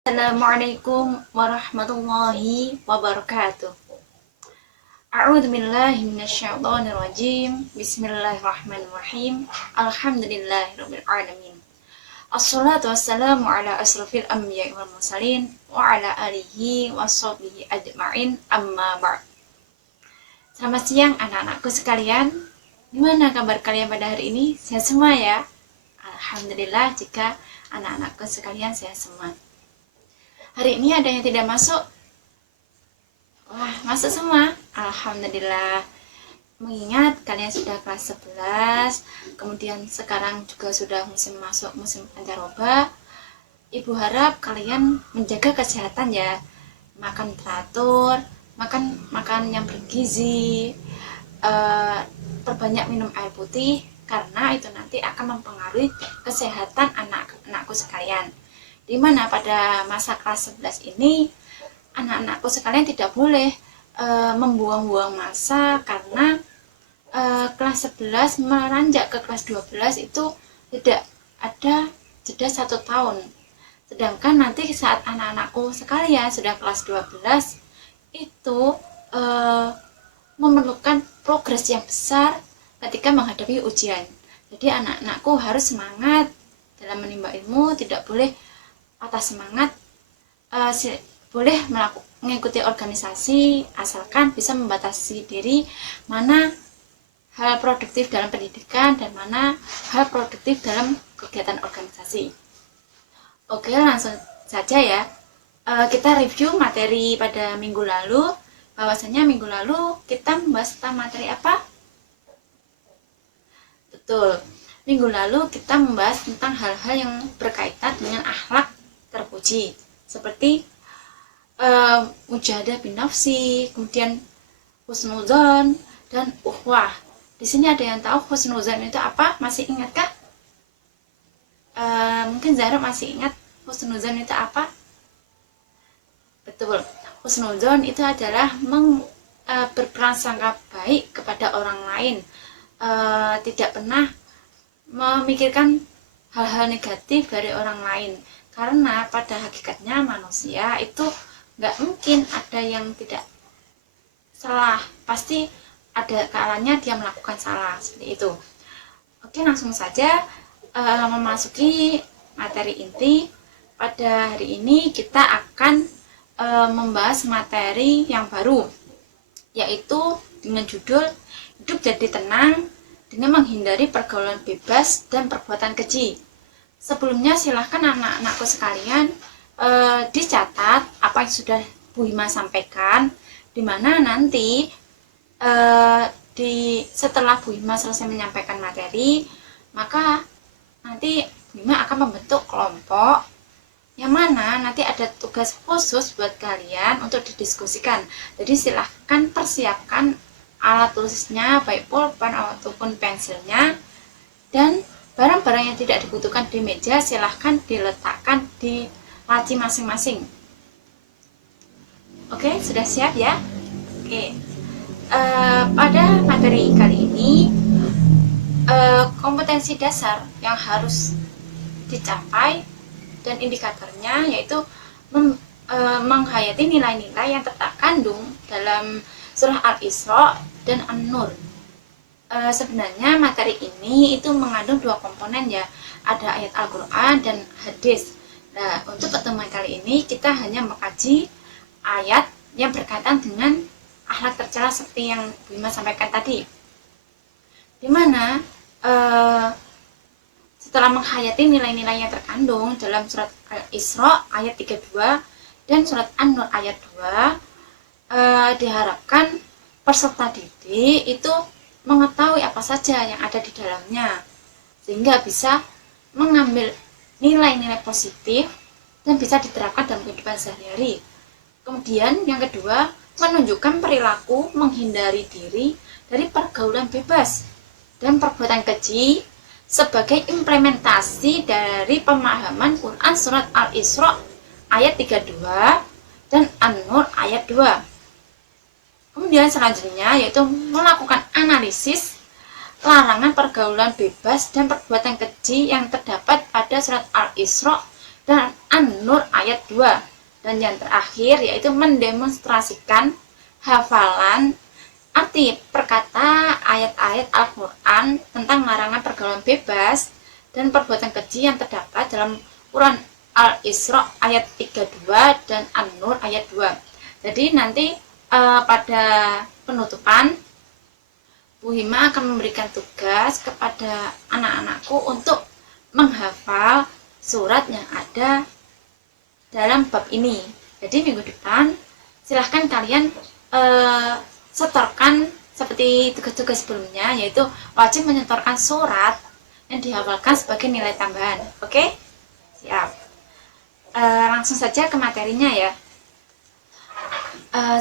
Assalamualaikum warahmatullahi wabarakatuh. A'udzu billahi minasyaitonir rajim. Bismillahirrahmanirrahim. Alhamdulillahirabbil alamin. Assalatu wassalamu ala asrofil anbiya'i wal mursalin wa ala alihi washabbihi ajma'in amma ba'd. Selamat siang anak-anakku sekalian. Gimana kabar kalian pada hari ini? Sehat semua ya? Alhamdulillah jika anak-anakku sekalian sehat semua. Hari ini ada yang tidak masuk? Wah, masuk semua. Alhamdulillah. Mengingat kalian sudah kelas 11, kemudian sekarang juga sudah masuk musim pancaroba. Ibu harap kalian menjaga kesehatan ya. Makan teratur, makan yang bergizi, perbanyak minum air putih karena itu nanti akan mempengaruhi kesehatan anak-anakku sekalian. Dimana pada masa kelas 11 ini anak-anakku sekalian tidak boleh membuang-buang masa karena kelas 11 meranjak ke kelas 12 itu tidak ada jeda 1 tahun. Sedangkan nanti saat anak-anakku sekalian sudah kelas 12 itu memerlukan progres yang besar ketika menghadapi ujian. Jadi anak-anakku harus semangat dalam menimba ilmu, tidak boleh patah semangat, boleh mengikuti organisasi asalkan bisa membatasi diri mana hal produktif dalam pendidikan dan mana hal produktif dalam kegiatan organisasi. Oke, langsung saja ya. Kita review materi pada minggu lalu. Bahwasanya minggu lalu kita membahas tentang materi apa? Betul. Minggu lalu kita membahas tentang hal-hal yang berkaitan dengan akhlak terpuji, seperti mujahadah bin nafsi, kemudian husnuzon dan uhwah. Di sini ada yang tahu husnuzon itu apa? Masih ingatkah? Mungkin Zahra masih ingat husnuzon itu apa? Betul. Husnuzon itu adalah berprasangka baik kepada orang lain, tidak pernah memikirkan hal-hal negatif dari orang lain. Karena pada hakikatnya manusia itu nggak mungkin ada yang tidak salah, pasti ada kalanya dia melakukan salah, seperti itu. Oke, langsung saja memasuki materi inti. Pada hari ini kita akan membahas materi yang baru, yaitu dengan judul Hidup Jadi Tenang dengan Menghindari Pergaulan Bebas dan Perbuatan Keji. Sebelumnya silahkan anak-anakku sekalian dicatat apa yang sudah Bu Hima sampaikan, dimana nanti setelah Bu Hima selesai menyampaikan materi, maka nanti Bu Hima akan membentuk kelompok yang mana nanti ada tugas khusus buat kalian untuk didiskusikan. Jadi silahkan persiapkan alat tulisnya, baik pulpen ataupun pensilnya, dan barang-barang yang tidak dibutuhkan di meja silahkan diletakkan di laci masing-masing. Oke, sudah siap ya? Oke. Pada materi kali ini kompetensi dasar yang harus dicapai dan indikatornya yaitu menghayati nilai-nilai yang terkandung dalam surah Al-Isra dan An-Nur. Sebenarnya materi ini itu mengandung 2 komponen ya, ada ayat Al-Quran dan hadis. Nah, untuk pertemuan kali ini kita hanya mengkaji ayat yang berkaitan dengan akhlak tercela seperti yang Bu Hima sampaikan tadi, dimana setelah menghayati nilai-nilai yang terkandung dalam surat Al-Isra ayat 32 dan surat An-Nur ayat 2, diharapkan peserta didik itu mengetahui apa saja yang ada di dalamnya, sehingga bisa mengambil nilai-nilai positif dan bisa diterapkan dalam kehidupan sehari-hari. Kemudian yang kedua, menunjukkan perilaku menghindari diri dari pergaulan bebas dan perbuatan keji sebagai implementasi dari pemahaman Quran surat Al-Isra ayat 32 dan An-Nur ayat 2. Kemudian selanjutnya yaitu melakukan analisis larangan pergaulan bebas dan perbuatan keji yang terdapat pada surat Al-Isra dan An-Nur ayat 2. Dan yang terakhir yaitu mendemonstrasikan hafalan arti perkata ayat-ayat Al-Quran tentang larangan pergaulan bebas dan perbuatan keji yang terdapat dalam Quran Al-Isra ayat 32 dan An-Nur ayat 2. Jadi nanti pada penutupan Bu Hima akan memberikan tugas kepada anak-anakku untuk menghafal surat yang ada dalam bab ini. Jadi minggu depan silahkan kalian setorkan seperti tugas-tugas sebelumnya, yaitu wajib menyetorkan surat yang dihafalkan sebagai nilai tambahan. Oke? Siap. Langsung saja ke materinya ya.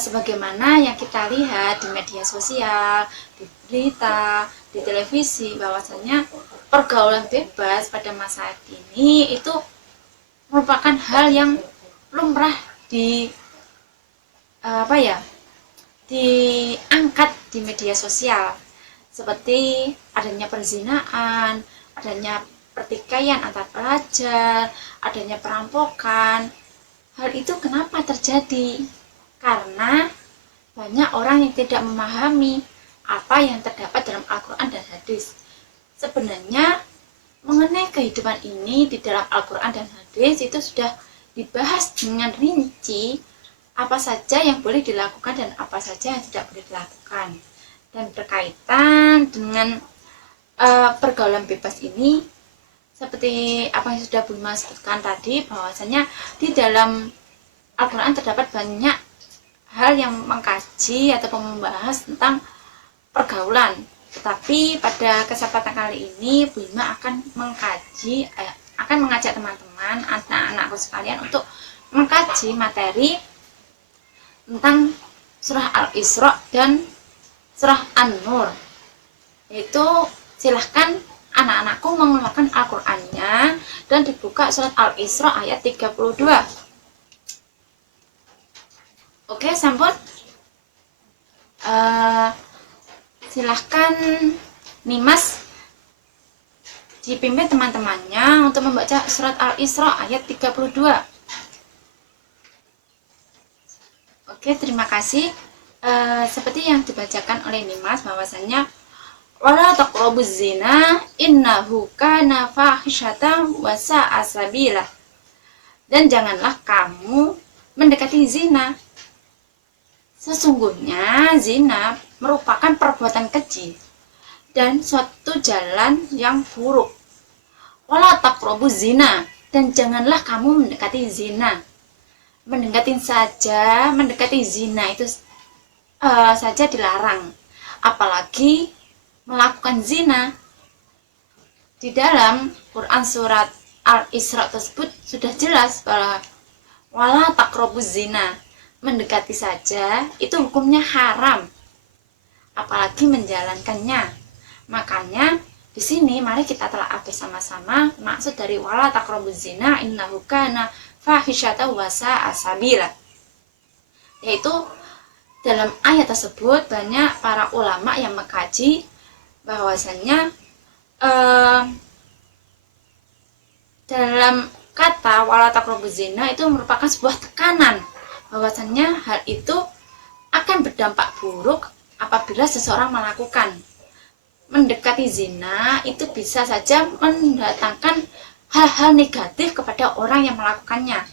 Sebagaimana yang kita lihat di media sosial, di berita, di televisi, bahwasanya pergaulan bebas pada masa kini itu merupakan hal yang lumrah diangkat di media sosial, seperti adanya perzinaan, adanya pertikaian antar pelajar, adanya perampokan. Hal itu kenapa terjadi? Karena banyak orang yang tidak memahami apa yang terdapat dalam Al-Quran dan hadis. Sebenarnya mengenai kehidupan ini di dalam Al-Quran dan hadis itu sudah dibahas dengan rinci apa saja yang boleh dilakukan dan apa saja yang tidak boleh dilakukan. Dan berkaitan dengan pergaulan bebas ini, seperti apa yang sudah Bu Hima sebutkan tadi, bahwasanya di dalam Al-Quran terdapat banyak hal yang mengkaji ataupun membahas tentang pergaulan. Tetapi pada kesempatan kali ini Bu Hima akan mengajak teman-teman, anak-anakku sekalian untuk mengkaji materi tentang surah Al-Isra dan surah An-Nur. Yaitu silahkan anak-anakku mengeluarkan Al-Qur'annya dan dibuka surat Al-Isra ayat 32. Oke, sampun. Silahkan Nimas dipimpin teman-temannya untuk membaca surat Al-Isra ayat 32. Oke, terima kasih. Seperti yang dibacakan oleh Nimas, bahwasanya wala taqrabuz zina innahu kana fahisyatan wa sa'a sabila. Dan janganlah kamu mendekati zina. Sesungguhnya zina merupakan perbuatan keji dan suatu jalan yang buruk. Wala taqrabuz zina, dan janganlah kamu mendekati zina. Mendekati zina itu saja dilarang, apalagi melakukan zina. Di dalam Quran surat Al-Isra tersebut sudah jelas bahwa wala taqrabuz zina, mendekati saja itu hukumnya haram, apalagi menjalankannya. Makanya di sini mari kita telah bersama-sama maksud dari wala taqrabuz zina innahu kana fahisyatan wa sa'a sabila. Yaitu dalam ayat tersebut banyak para ulama yang mengkaji bahwasanya dalam kata wala taqrabuz zina itu merupakan sebuah tekanan bahwasanya hal itu akan berdampak buruk apabila seseorang melakukan. Mendekati zina itu bisa saja mendatangkan hal-hal negatif kepada orang yang melakukannya.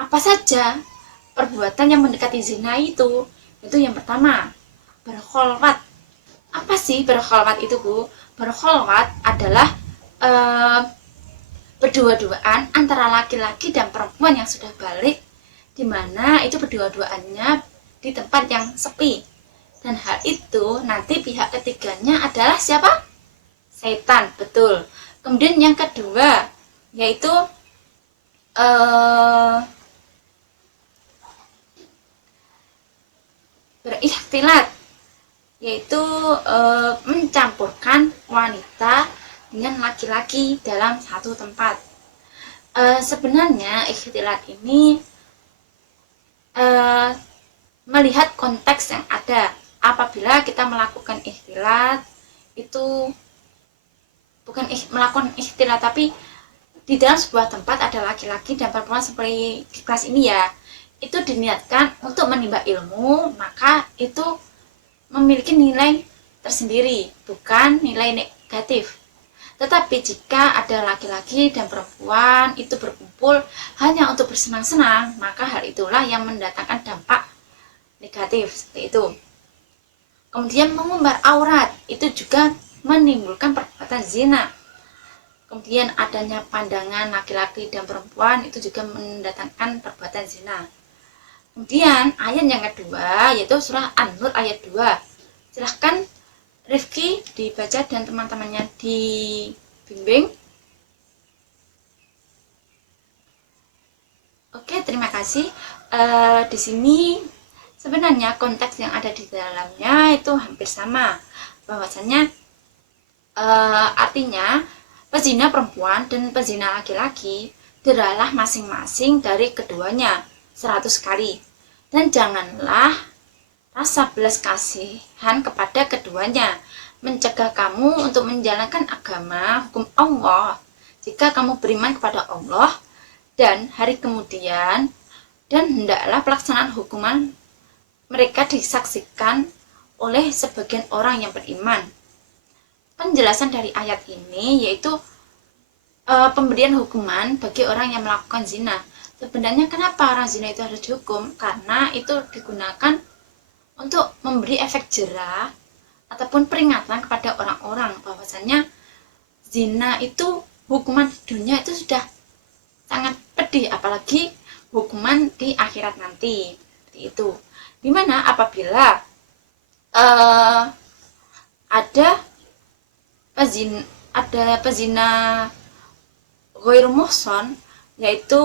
Apa saja perbuatan yang mendekati zina itu? Itu yang pertama, berkholwat. Apa sih berkholwat itu, Bu? Berkholwat adalah berdua-duaan antara laki-laki dan perempuan yang sudah balik, di mana itu berdua-duaannya di tempat yang sepi. Dan hal itu nanti pihak ketiganya adalah siapa? Setan, betul. Kemudian yang kedua yaitu berikhtilat, yaitu mencampurkan wanita dengan laki-laki dalam satu tempat. Sebenarnya ikhtilat ini melihat konteks yang ada. Apabila kita melakukan ikhtilat itu bukan melakukan ikhtilat, tapi di dalam sebuah tempat ada laki-laki dan perempuan seperti di kelas ini ya, itu diniatkan untuk menimba ilmu, maka itu memiliki nilai tersendiri, bukan nilai negatif. Tetapi jika ada laki-laki dan perempuan itu berkumpul hanya untuk bersenang-senang, maka hal itulah yang mendatangkan dampak negatif seperti itu. Kemudian mengumbar aurat itu juga menimbulkan perbuatan zina. Kemudian adanya pandangan laki-laki dan perempuan itu juga mendatangkan perbuatan zina. Kemudian ayat yang kedua yaitu surah An-Nur ayat 2. Silahkan Rifki dibaca dan teman-temannya dibimbing. Oke, terima kasih. Di sini sebenarnya konteks yang ada di dalamnya itu hampir sama. Bahwasanya artinya pezina perempuan dan pezina laki-laki deralah masing-masing dari keduanya 100 kali. Dan janganlah rasa belas kasihan kepada keduanya, mencegah kamu untuk menjalankan agama hukum Allah jika kamu beriman kepada Allah dan hari kemudian, dan hendaklah pelaksanaan hukuman mereka disaksikan oleh sebagian orang yang beriman. Penjelasan dari ayat ini yaitu pemberian hukuman bagi orang yang melakukan zina. Sebenarnya kenapa orang zina itu harus dihukum? Karena itu digunakan untuk memberi efek jerah ataupun peringatan kepada orang-orang bahwasanya zina itu hukuman di dunia itu sudah sangat pedih, apalagi hukuman di akhirat nanti. Seperti itu. Dimana apabila ada pezina ghairu muhsan, yaitu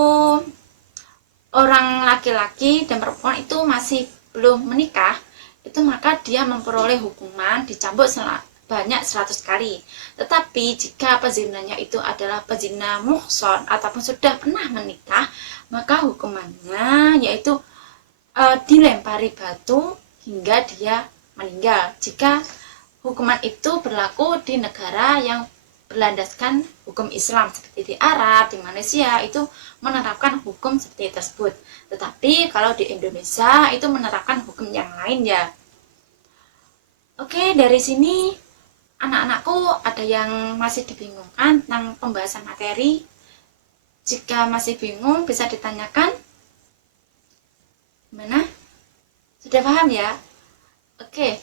orang laki-laki dan perempuan itu masih belum menikah, itu maka dia memperoleh hukuman dicambuk sebanyak 100 kali. Tetapi jika pezinanya itu adalah pezina muhsan ataupun sudah pernah menikah, maka hukumannya yaitu dilempari batu hingga dia meninggal. Jika hukuman itu berlaku di negara yang berlandaskan hukum Islam seperti di Arab, di Malaysia itu menerapkan hukum seperti tersebut. Tetapi kalau di Indonesia itu menerapkan hukum yang lain ya. Oke, dari sini anak-anakku ada yang masih dibingungkan tentang pembahasan materi. Jika masih bingung bisa ditanyakan. Gimana? Sudah paham ya? Oke,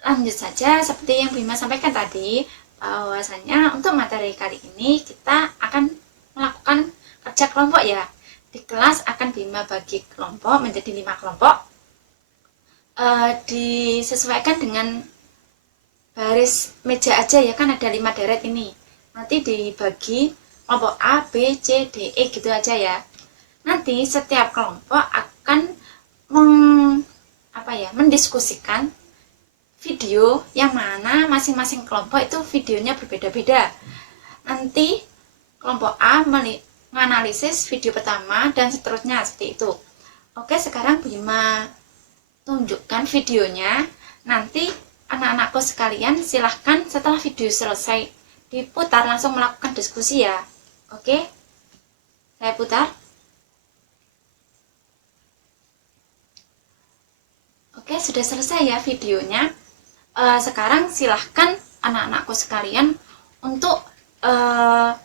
lanjut saja seperti yang Bima sampaikan tadi, bahwasanya untuk materi kali ini kita akan melakukan kerja kelompok ya. Di kelas akan Bima bagi kelompok menjadi 5 kelompok. Disesuaikan dengan baris meja aja ya, kan ada 5 deret ini. Nanti dibagi kelompok A, B, C, D, E gitu aja ya. Nanti setiap kelompok akan mendiskusikan video yang mana masing-masing kelompok itu videonya berbeda-beda. Nanti kelompok A menganalisis video pertama dan seterusnya seperti itu. Oke, sekarang Bima tunjukkan videonya. Nanti anak-anakku sekalian silahkan setelah video selesai diputar langsung melakukan diskusi ya. Oke, saya putar. Oke, sudah selesai ya videonya. Sekarang silahkan anak-anakku sekalian untuk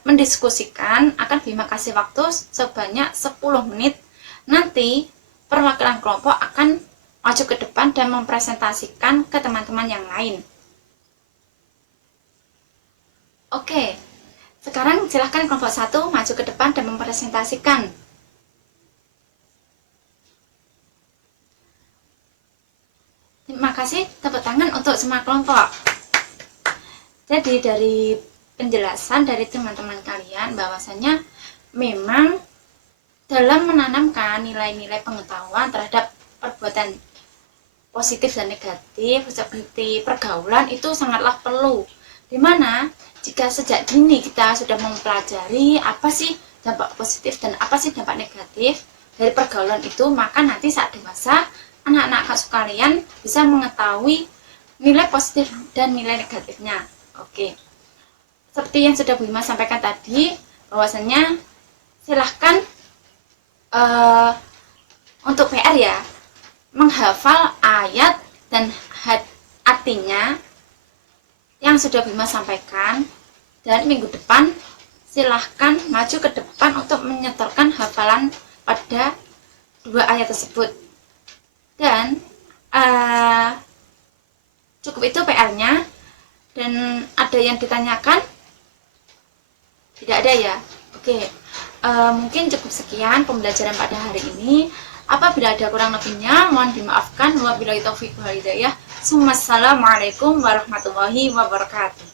mendiskusikan. Akan Bima kasih waktu sebanyak 10 menit. Nanti perwakilan kelompok akan maju ke depan dan mempresentasikan ke teman-teman yang lain. Oke, sekarang silahkan kelompok 1 maju ke depan dan mempresentasikan. Terima kasih, tepuk tangan untuk semua kelompok. Jadi dari penjelasan dari teman-teman kalian bahwasanya memang dalam menanamkan nilai-nilai pengetahuan terhadap perbuatan positif dan negatif seperti pergaulan itu sangatlah perlu. Dimana jika sejak dini kita sudah mempelajari apa sih dampak positif dan apa sih dampak negatif dari pergaulan itu, maka nanti saat dewasa anak-anak kalian bisa mengetahui nilai positif dan nilai negatifnya. Oke, seperti yang sudah Bima sampaikan tadi, bahwasannya silahkan untuk PR ya, menghafal ayat dan artinya yang sudah Bima sampaikan, dan minggu depan silahkan maju ke depan untuk menyetorkan hafalan pada 2 ayat tersebut. Dan cukup itu PR-nya. Dan ada yang ditanyakan? Tidak ada ya? Oke, mungkin cukup sekian pembelajaran pada hari ini. Apabila ada kurang lebihnya, mohon dimaafkan. Wabillahi taufiq wal hidayah. Assalamualaikum warahmatullahi wabarakatuh.